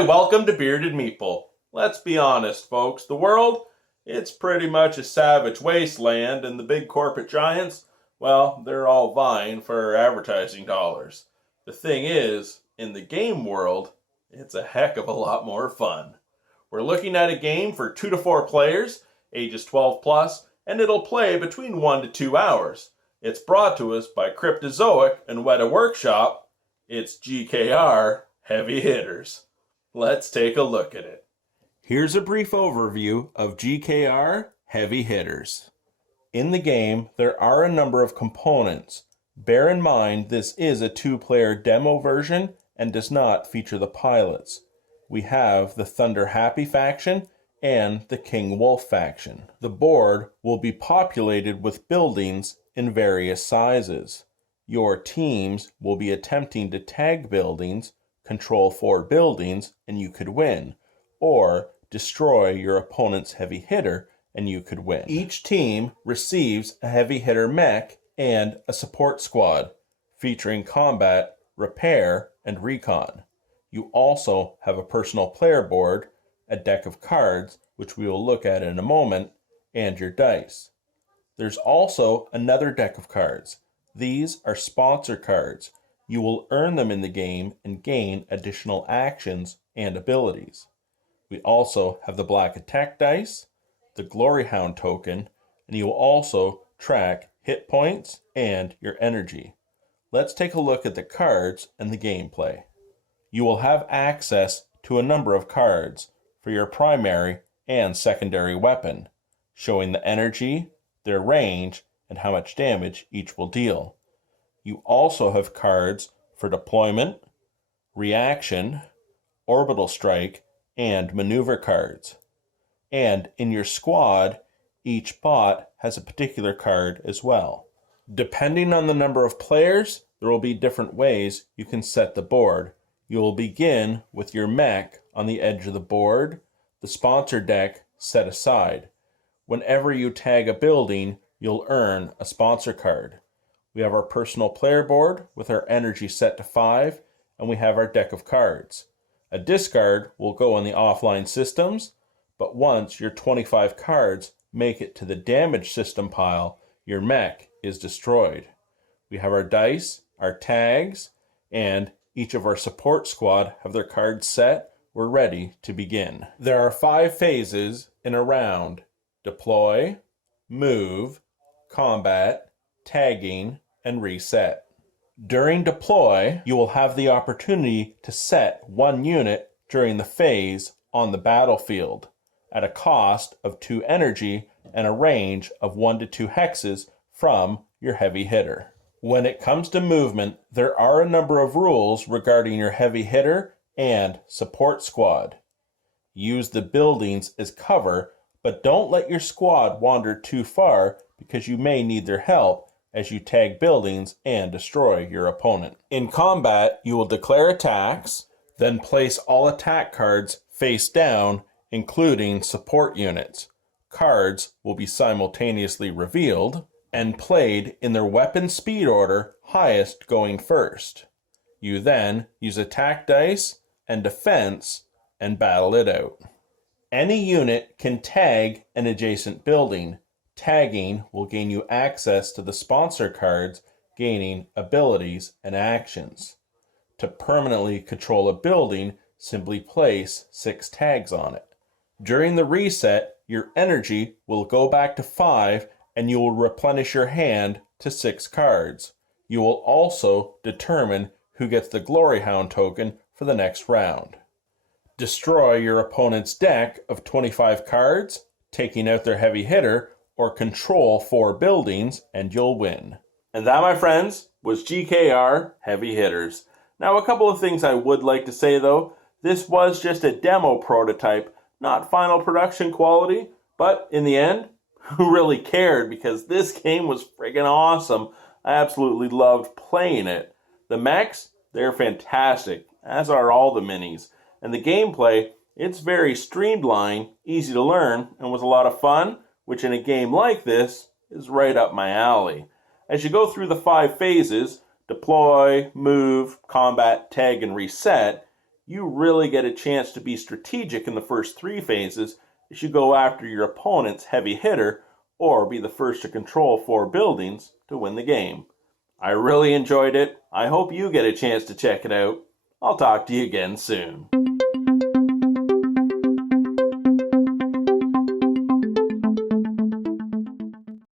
Why, welcome to Bearded Meeple. Let's be honest, folks. The world, it's pretty much a savage wasteland, and the big corporate giants, well, they're all vying for advertising dollars. The thing is, in the game world, it's a heck of a lot more fun. We're looking at a game for 2 to 4 players, ages 12 plus, and it'll play between 1 to 2 hours. It's brought to us by Cryptozoic and Weta Workshop. It's GKR Heavy Hitters. Let's take a look at it. Here's a brief overview of GKR Heavy Hitters. In the game, there are a number of components. Bear in mind this is a 2-player demo version and does not feature the pilots. We have the Thunder Happy faction and the King Wolf faction. The board will be populated with buildings in various sizes. Your teams will be attempting to tag buildings, control 4 buildings, and you could win, or destroy your opponent's heavy hitter and you could win. Each team receives a heavy hitter mech and a support squad, featuring combat, repair, and recon. You also have a personal player board, a deck of cards, which we will look at in a moment, and your dice. There's also another deck of cards. These are sponsor cards. You will earn them in the game and gain additional actions and abilities. We also have the Black Attack dice, the Glory Hound token, and you will also track hit points and your energy. Let's take a look at the cards and the gameplay. You will have access to a number of cards for your primary and secondary weapon, showing the energy, their range, and how much damage each will deal. You also have cards for deployment, reaction, orbital strike, and maneuver cards. And in your squad, each bot has a particular card as well. Depending on the number of players, there will be different ways you can set the board. You will begin with your mech on the edge of the board, the sponsor deck set aside. Whenever you tag a building, you'll earn a sponsor card. We have our personal player board with our energy set to 5, and we have our deck of cards. A discard will go on the offline systems, but once your 25 cards make it to the damage system pile, your mech is destroyed. We have our dice, our tags, and each of our support squad have their cards set. We're ready to begin. There are 5 phases in a round: deploy, move, combat, tagging, and reset. During deploy, you will have the opportunity to set 1 unit during the phase on the battlefield at a cost of 2 energy and a range of 1 to 2 hexes from your heavy hitter. When it comes to movement, there are a number of rules regarding your heavy hitter and support squad. Use the buildings as cover, but don't let your squad wander too far because you may need their help as you tag buildings and destroy your opponent. In combat, you will declare attacks, then place all attack cards face down, including support units. Cards will be simultaneously revealed and played in their weapon speed order, highest going first. You then use attack dice and defense and battle it out. Any unit can tag an adjacent building. Tagging will gain you access to the sponsor cards, gaining abilities and actions. To permanently control a building, simply place 6 tags on it. During the reset, your energy will go back to 5 and you will replenish your hand to 6 cards. You will also determine who gets the Glory Hound token for the next round. Destroy your opponent's deck of 25 cards, taking out their heavy hitter, or control 4 buildings, and you'll win. And that, my friends, was GKR Heavy Hitters. Now, a couple of things I would like to say, though. This was just a demo prototype, not final production quality, but in the end, who really cared? Because this game was friggin' awesome. I absolutely loved playing it. The mechs, they're fantastic, as are all the minis. And the gameplay, it's very streamlined, easy to learn, and was a lot of fun, which in a game like this is right up my alley. As you go through the 5 phases, deploy, move, combat, tag, and reset, you really get a chance to be strategic in the first 3 phases as you go after your opponent's heavy hitter or be the first to control 4 buildings to win the game. I really enjoyed it. I hope you get a chance to check it out. I'll talk to you again soon.